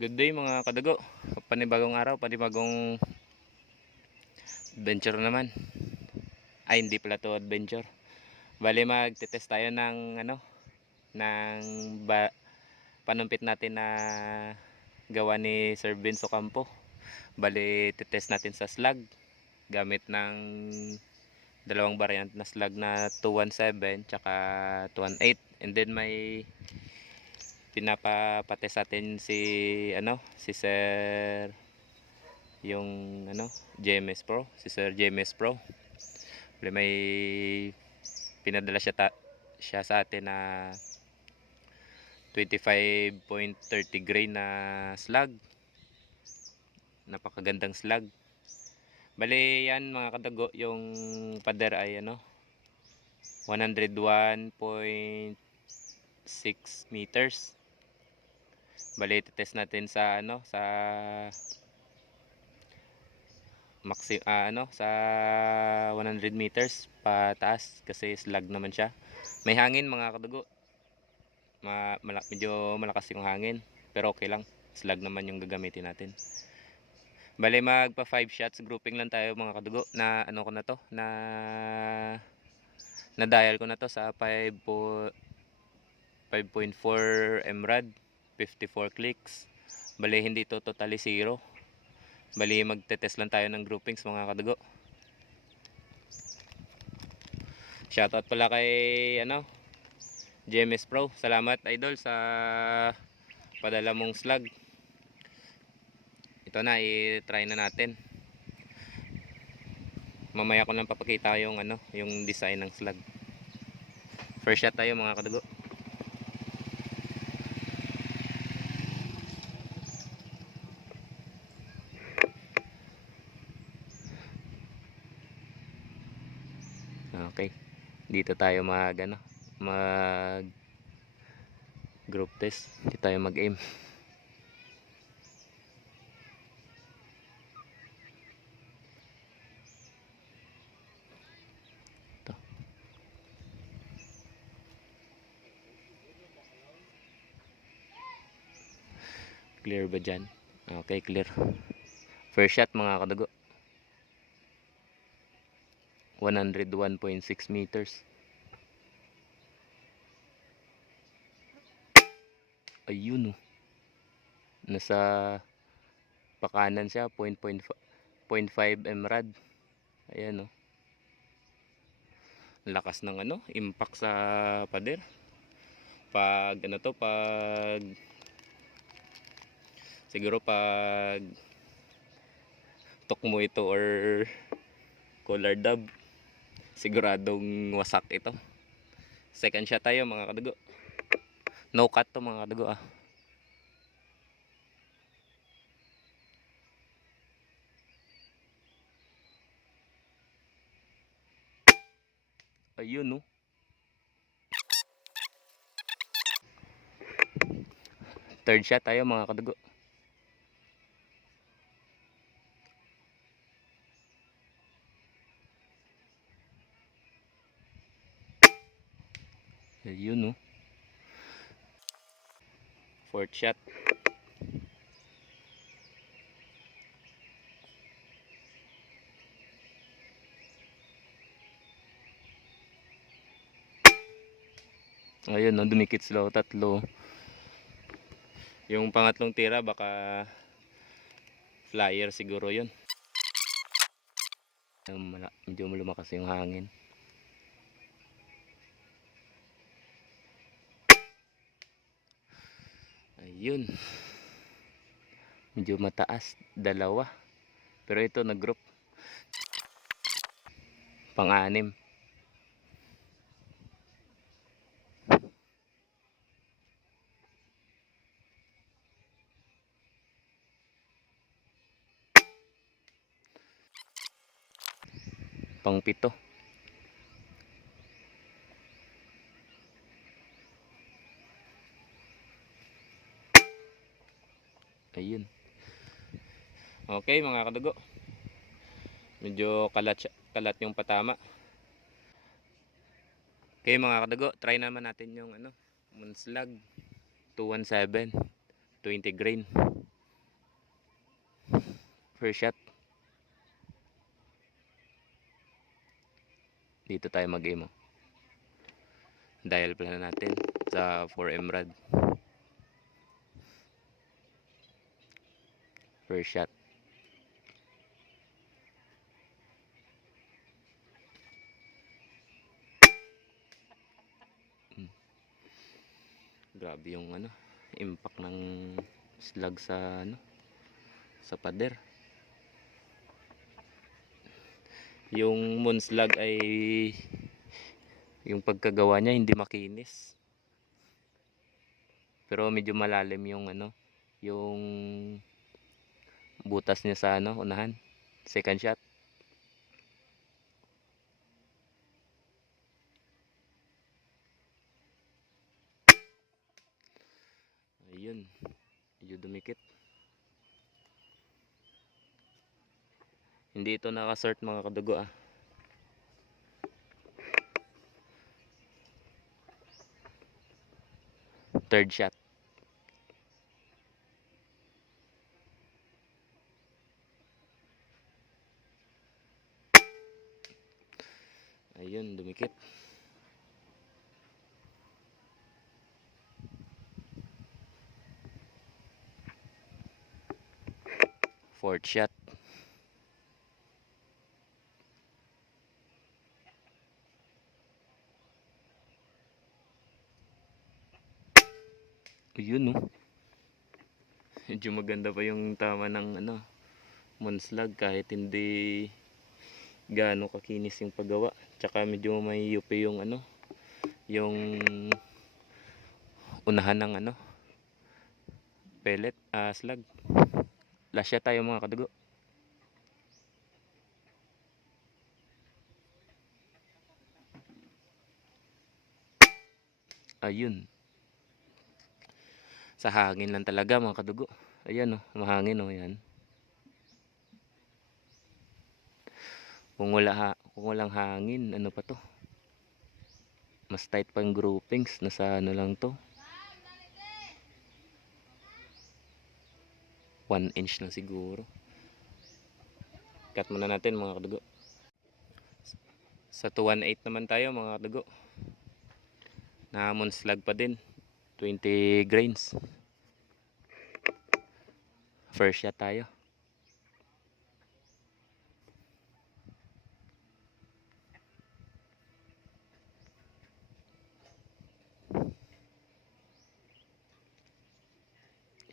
Good day mga kadago. Panibagong araw, panibagong adventure naman. Ay, hindi pala to adventure. Bali magte-test tayo ng panumpit natin na gawa ni Sir Vince Ocampo. Bali te-test natin sa slug gamit ng dalawang variant na slug na 217 tsaka 218, and then may pinapatest natin si Sir yung JMS Pro, si Sir JMS Pro. May pinadala siya sa atin na 25.30 grain na slug. Napakagandang slug. Bali yan mga kadago, yung pader ay 101.6 meters. Bali test natin sa sa sa 100 meters pataas kasi slug naman siya. May hangin mga kadago. Medyo malakas yung hangin, pero okay lang. Slug naman yung gagamitin natin. Bali magpa 5 shots grouping lang tayo mga kadugo. Na ko na to, na dial ko na to sa 5.4 MRAD, 54 clicks. Bali hindi to totally zero. Bali magte-test lang tayo ng groupings mga kadugo. Shoutout pala kay JMS Pro. Salamat idol sa padala mong slug. Ito na, i-try na natin. Mamaya ko lang papakita yung yung design ng slug. First shot tayo mga kadugo. Okay. Dito tayo mag group test. Dito tayo mag-aim. Clear ba dyan? Okay, clear. First shot mga kadago. 101.6 meters. Ayun nasa pakanan siya, 0.5 MRAD. Ayan lakas ng impact sa pader. Pag siguro pag tok mo ito or collar dub, siguradong wasak ito. Second shot tayo mga kadugo. No cut to mga kadugo Ayun Third shot tayo mga kadugo. Ayun Fourth shot. Ayun dumikit sila, tatlo. Yung pangatlong tira baka flyer siguro yun. Medyo lumakas yung hangin. Ayun. Medyo mataas, dalawa. Pero ito nag-group. Pang-anim. Pang-pito. Ayun. Okay mga kadugo. Medyo kalat yung patama. Okay mga kadugo, try naman natin yung Moonslug 217 20 grain. First shot. Dito tayo mag-aim. Dial plan natin sa 4M rod. First shot. Grabe yung impact ng slug sa sa pader. Yung moon slug ay yung pagkagawa niya hindi makinis. Pero medyo malalim yung yung butas niya sa unahan. Second shot. Ayun, medyo dumikit. Hindi ito nakasort mga kadugo Third shot. Ayun, dumikit. Fourth shot. Ayun medyo maganda pa yung tama ng moon slug kahit hindi gaano kakinis yung paggawa. Tsaka medyo may yupi yung yung unahan ng pellet slug. Last shot tayo mga kadugo. Ayun. Sa hangin lang talaga mga kadugo. Ayan mahangin yan. Kung walang hangin, ano pa to? Mas tight pa yung groupings, nasa lang to. 1 inch lang siguro. Cut muna natin mga kadugo. Sa 218 naman tayo mga kadugo. Nahamon slug pa din. 20 grains. First shot tayo.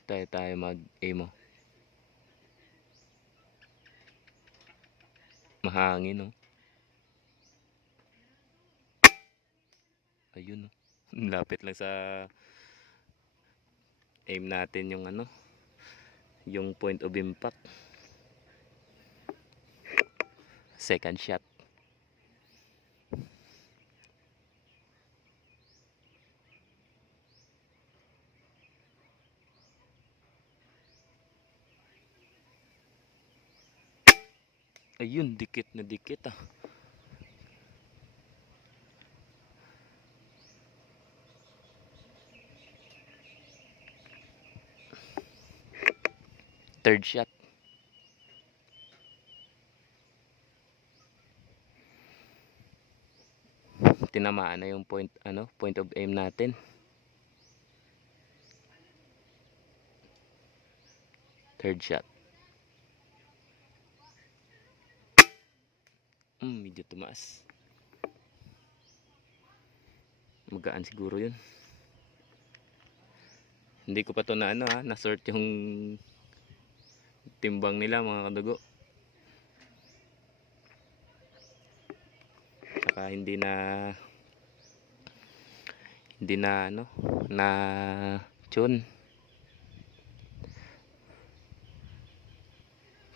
Tayo mag-aim mahangin ayun lapit lang sa aim natin yung yung point of impact. Second shot. Ayun, dikit na dikit Third shot. Tinamaan na yung point of aim natin. Third shot. Medyo tumaas. Magaan siguro yun. Hindi ko pa to na na-sort yung timbang nila mga kadugo. Saka hindi na na tune.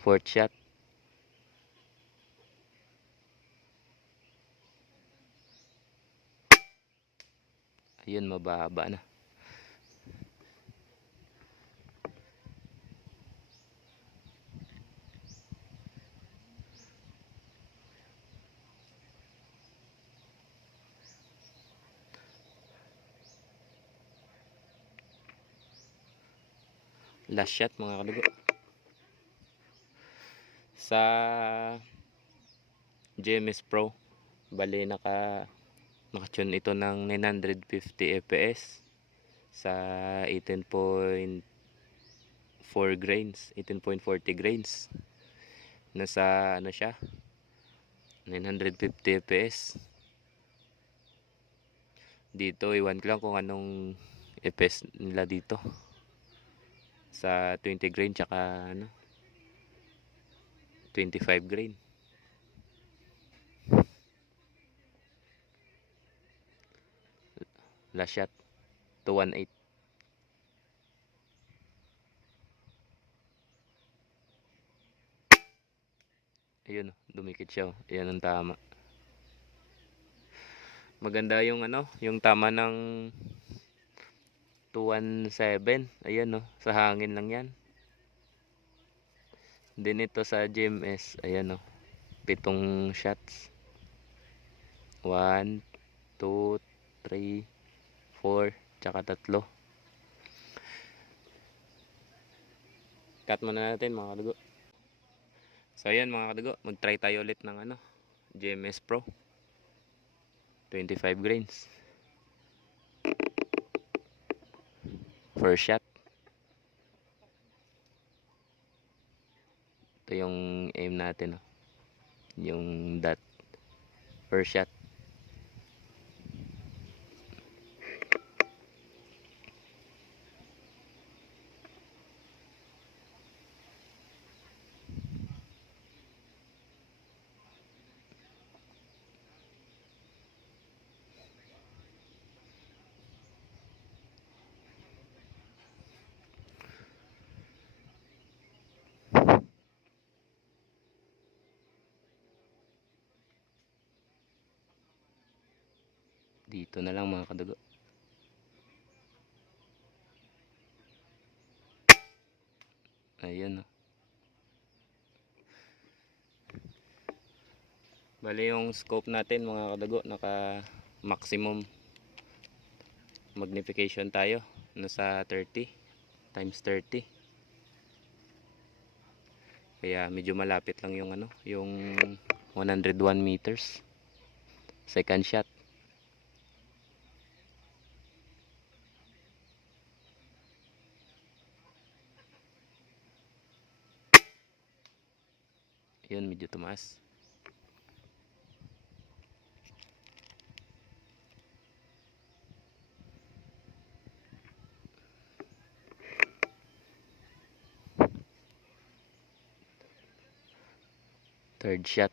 Fourth shot. Ayun, mababa na. Last shot mga kadugo. Sa GMS Pro, bali naka-tune ito ng 950 fps sa 18.4 grains, 18.40 grains. Nasa ano siya, 950 fps. Dito iwan ko lang kung anong fps nila dito sa 20 grain tsaka ano 25 grain. Last shot 218. Ayun, dumikit siya. Ayan ang tama. Maganda yung ano, yung tama ng 217. Ayan no, sa hangin lang yan. Din ito sa GMS, ayan no, 7 shots. 1, 2, 3, 4, tsaka 3. Cut muna natin mga kadugo. So ayan mga kadugo, mag-try tayo ulit ng ano, GMS Pro 25 grains. First shot. Ito yung aim natin, no? Yung dot. First shot. Dito na lang mga kadugo. Ayan, no? Bali yung scope natin mga kadugo, naka maximum magnification tayo, nasa 30 times 30. Kaya medyo malapit lang yung ano, yung 101 meters. Second shot. Yun, medyo tumaas. Third shot.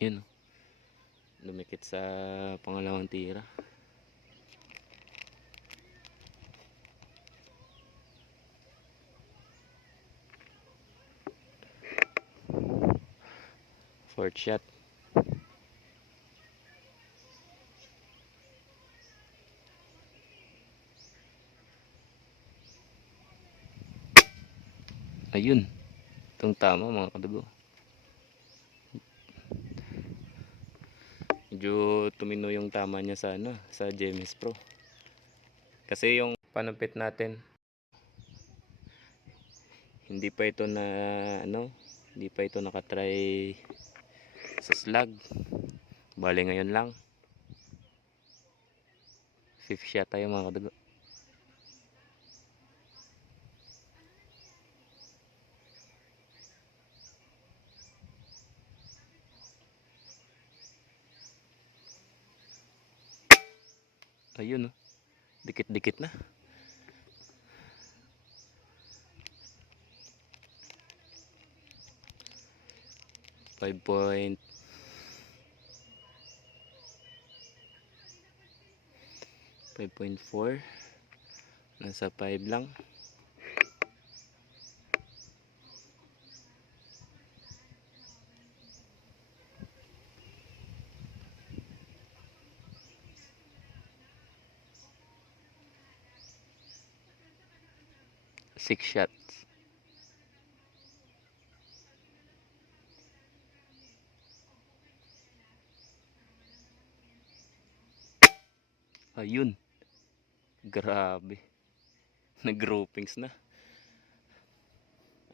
Yun, lumikit sa pangalawang tira. Fourth shot. Ayun, itong tama mga kadugo. Medyo tumino yung tama niya sa ano, sa GMS Pro. Kasi yung panumpit natin, hindi pa ito na ano, hindi pa ito nakatry sa slug. Bali ngayon lang. Fifth shot tayo mga kadugo. Ayun, no? Dikit-dikit na. 5.4. Nasa 5 lang. Six shots. Ayun, grabe. Nag-groupings na.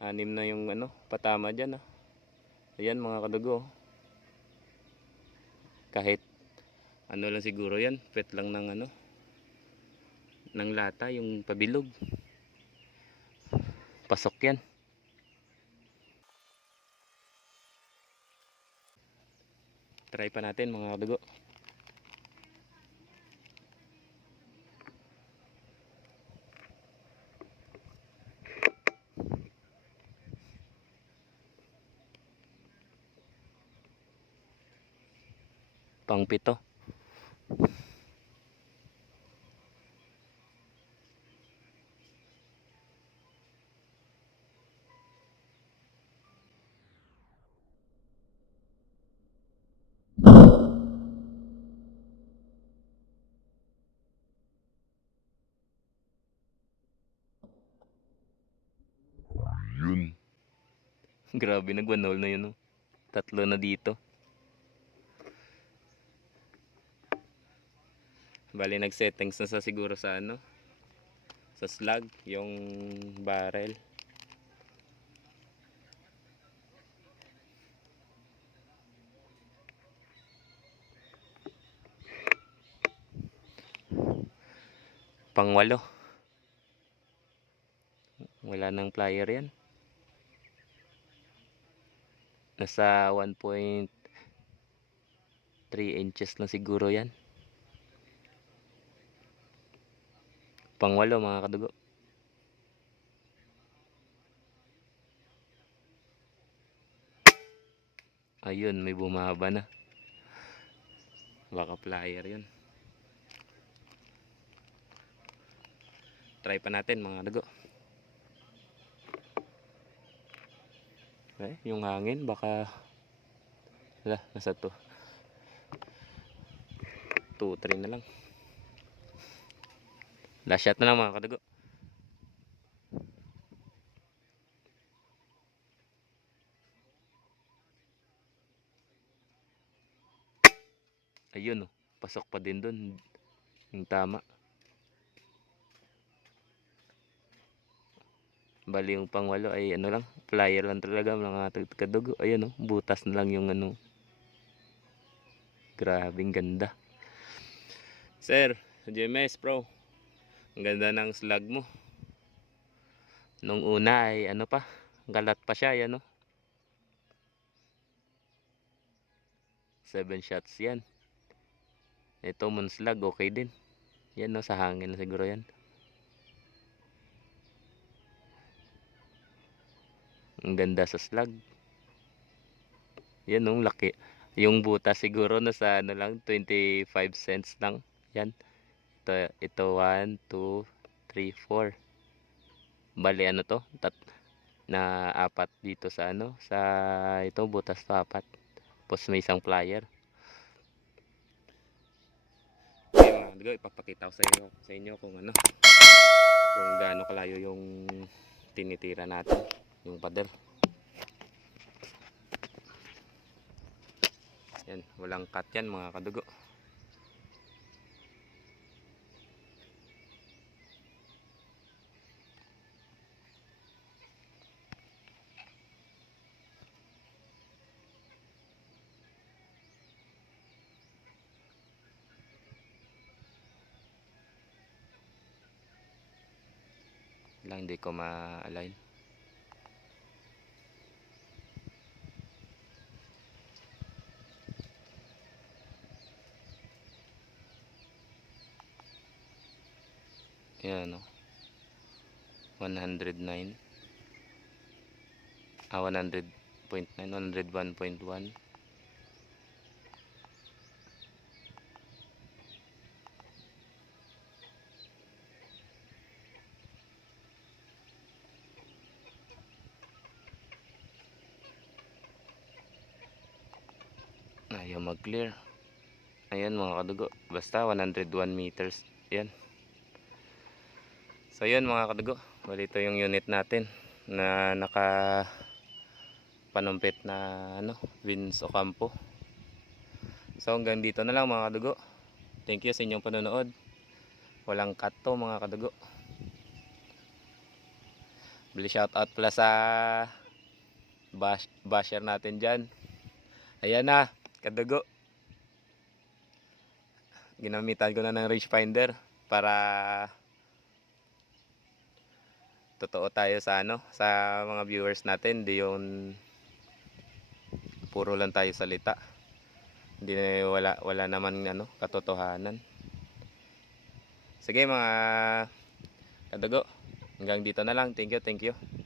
6 na yung ano, patama dyan. Ayan mga kadugo. Kahit ano lang siguro yan, pet lang ng ano, ng lata, yung pabilog. Pasok yan. Try pa natin mga kadugo. Pang-7. Yun. Grabe, nag-1-hole na yun. 3 na dito. Bali nag-settings na sa siguro sa ano, sa slug, yung barrel. Pang-8. Wala nang plier yan. Nasa 1.3 inches lang siguro yan. Pang-8 mga kadugo. Ayun, may bumaba na. Baka plier yun. Try pa natin mga kadugo. Yung hangin baka wala, nasa 2-3 na lang. Last shot na lang mga kadugo. Ayun pasok pa din dun yung tama. Bali yung pang-8 ay ano lang, plier lang talaga mga kadugo. Ayun butas na lang yung ano. Grabing ganda. Sir, GMS Pro. Ang ganda ng slug mo. Nung una ay ano pa, galat pa siya, yan 7 shots yan. Ito monslag, okay din. Yan sa hangin na siguro yan. Ang ganda sa slug. Yan laki. Yung butas siguro nasa ano lang, 25 cents lang. Yan. Ito 1, 2, 3, 4. Bali ano to? Na 4 dito sa ano, sa ito butas to 4. Tapos may isang plier. Okay mga kadugo, ipapakita ko sa inyo kung ano, kung gaano kalayo yung tinitira natin, yung pader. Yan, walang cut yan mga kadugo. Lang hindi ko ma-align. Yan 109. 100.9, 101.1. Ayaw mag-clear. Ayan mga kadugo, basta 101 meters. Yan. So yun mga kadugo, bali ito yung unit natin na naka panumpit na ano, Vince Ocampo. So hanggang dito na lang mga kadugo. Thank you sa inyong panonood. Walang cut to mga kadugo. Bili shoutout pala sa basher natin dyan. Ayan na, kadugo. Ginamitan ko na ng rangefinder para totoo tayo sa sa mga viewers natin. Di yung puro lang tayo salita. Hindi na wala naman katotohanan. Sige mga kadugo, hanggang dito na lang. Thank you.